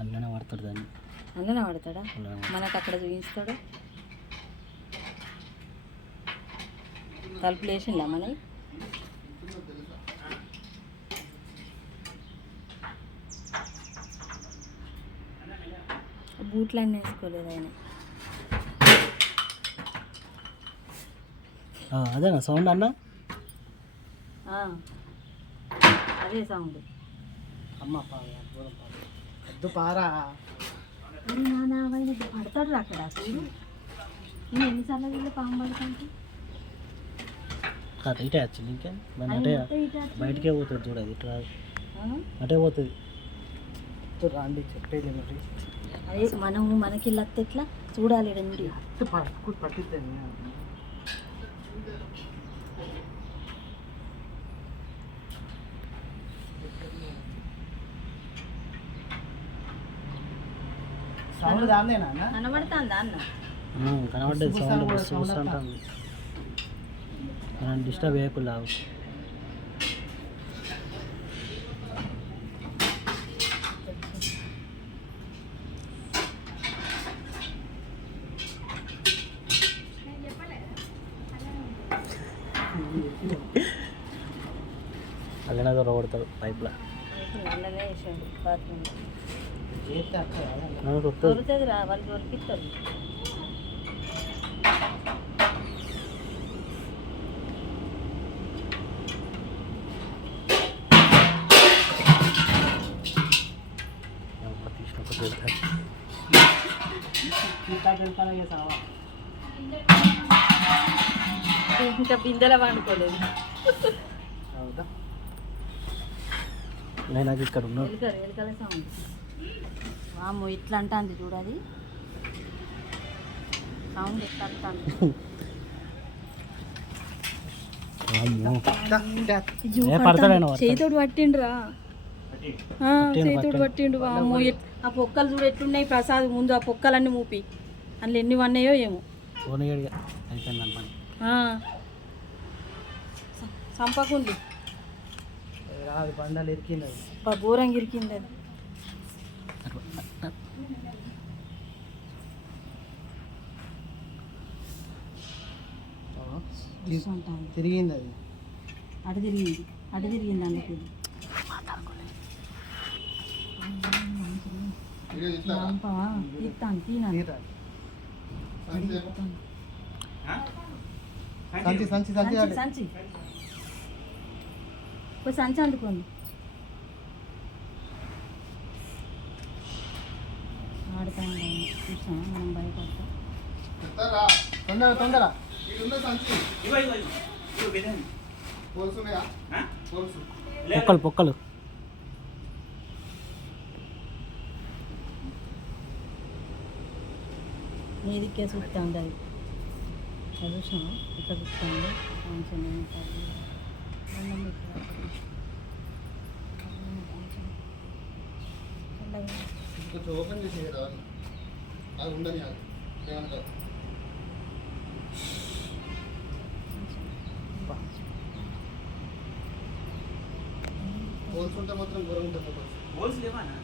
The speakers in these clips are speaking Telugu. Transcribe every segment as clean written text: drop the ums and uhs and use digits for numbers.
అల్లనే పడతాడు దాన్ని. అందులోనే పడతాడా? మనకు అక్కడ చూపిస్తాడు. తలుపులు వేసిండా మనవి? బూట్లు అన్నీ వేసుకోలేదు ఆయన. అదేనా సౌండ్ అన్న? అదే సౌండ్. అమ్మ వద్దు పారా. పడతాడు అక్కడ. అసలు నేను ఎన్నిసార్లు వీళ్ళు పాము పడుతుంటే ఇటే వచ్చింది. ఇంకా దాన్ని అటే బయటకే పోతుంది చూడదు. ఇట్లా అటే పోతుంది. రాండి చెప్పేది మరి. అదే మనకి లత్త ఎట్లా చూడాలి. రండి పట్టిద్దాం. సౌండ్ దాందేనా కనబడుతుందా అన్న? కనబడ్డది సౌండ్ చూస్తుంటాను. మనం డిస్టర్బ్ చేయకుండా. అలానే దొరకబడతాడు పైప్లో. అల్లనే వేసాడు బాత్రూమ్. దొరుకుతుంది దొరుకుతుందిరా, వాళ్ళు దొరికిస్తారు. ఇంకా బిందెల వండుకోలేదు. నేను అది ఇక్కడ ఉన్నాను. ఎలుకల సౌండ్. వాము ఇట్లా అంటుంది చూడాలి. సౌండ్ ఎట్లా అంటుంది. చేతోడు పట్టిండ్రా, చేతోడు పట్టిండు. వాము ఆ పొక్కలు చూడు ఎట్లున్నాయి ప్రసాద్. ముందు ఆ పొక్కలన్నీ మూపి అందులో ఎన్ని వన్నాయో ఏమో. సంపకుంది బండలు ఇరికింది. ఘోరంగా ఇరికింది అది. తిరిగింది అది. అటు తిరిగింది అందుకు. ఇస్తాను తినాలి. సంచి ఒక సంచి అందుకోండి. ఆడుతా చూసాం మనం భయపడతాం. తొందర పొక్కలు మీదికే చూస్తూ ఉంటుంది. చూసాం ఇక్కడ చూస్తుంది. ఓపెన్ చేసి అది ఉండని హోల్స్ ఉంటే మాత్రం ఘోరం ఉంటుంది. హోల్స్ లేవానా?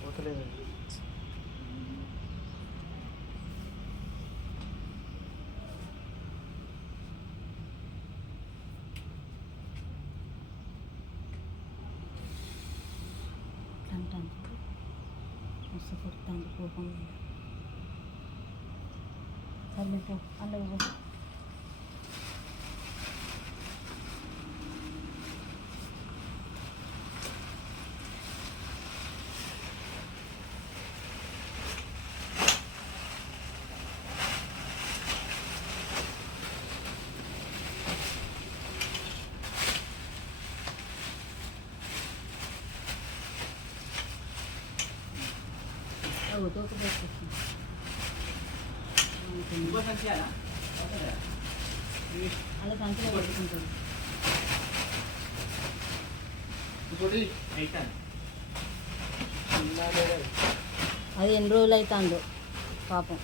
పోతలేదు. అంటాను మస్తు కొడుతుంది కోపం. సరే పో అందులో అలా సంచిలో పెట్టుకుంటాడు. అది ఎన్ని రోజులు అవుతుందో పాపం.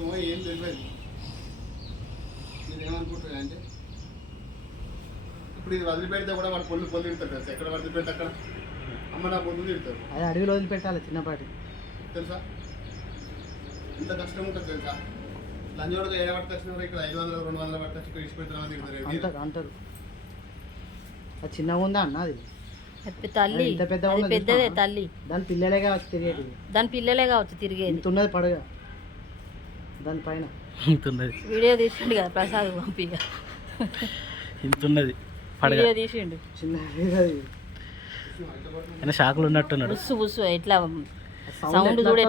ఇంకో ఏం తెలియదు. మీరు ఏమనుకుంటారు అంటే ఇప్పుడు ఇది వదిలిపెడితే కూడా వాడు పొల్లు తిడతారు తెలుసా. ఎక్కడ వదిలిపెడితే అక్కడ అమ్మ నా పొద్దు తిడతారు అది అడవిలో వదిలిపెట్టాలి చిన్నపాటి. తెలుసా. ఇంత కష్టం ఉంటుంది తెలుసా. లంజోడుగా ఏడ పట్టుకొచ్చినారు ఇక్కడ 500 200 పట్టుకొచ్చి ఇక్కడ ఇచ్చిపెడుతున్నామని తిడతారు. అంటారు అంటారు. అది చిన్నగా ఉందా అన్న అది? తల్లి ఇంత పెద్ద అది ఉన్నది పెద్దదే చూసినావా? తల్లి. దాని పిల్లలే కావచ్చు తిరిగేది. దాని పిల్లలే కావచ్చు తిరిగేది. ఇంత ఉన్నది పడగ దానిపైన ఇంతున్నది వీడియో తీసిండు కదా ప్రసాద్ పంపిగా. ఇంతున్నది వీడియో తీసిండు. చిన్నది అది. ఆయన షాకులు ఉన్నట్టున్నాడు. బుస్సు బుస్సు ఇట్లా సౌండ్ సౌండ్ ఎట్లా చూడ